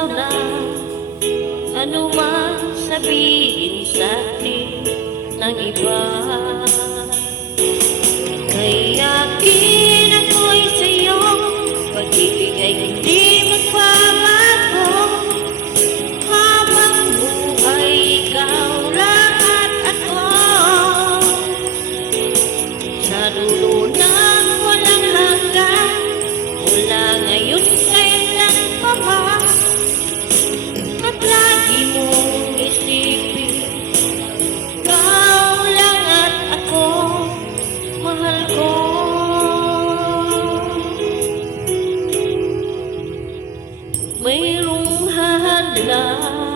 malinaw na ano man sabihin sa'tin ng iba. Kaya akin ako'y sa'yo, pag-ibig ay hindi magbabago. Habang buhay ikaw lang at ako, sa dulo ng walang hanggan, mula ngayon kailan pa ba, at lagi mong isipin, ikaw lang at ako, mahal ko. Mayroong hahadlang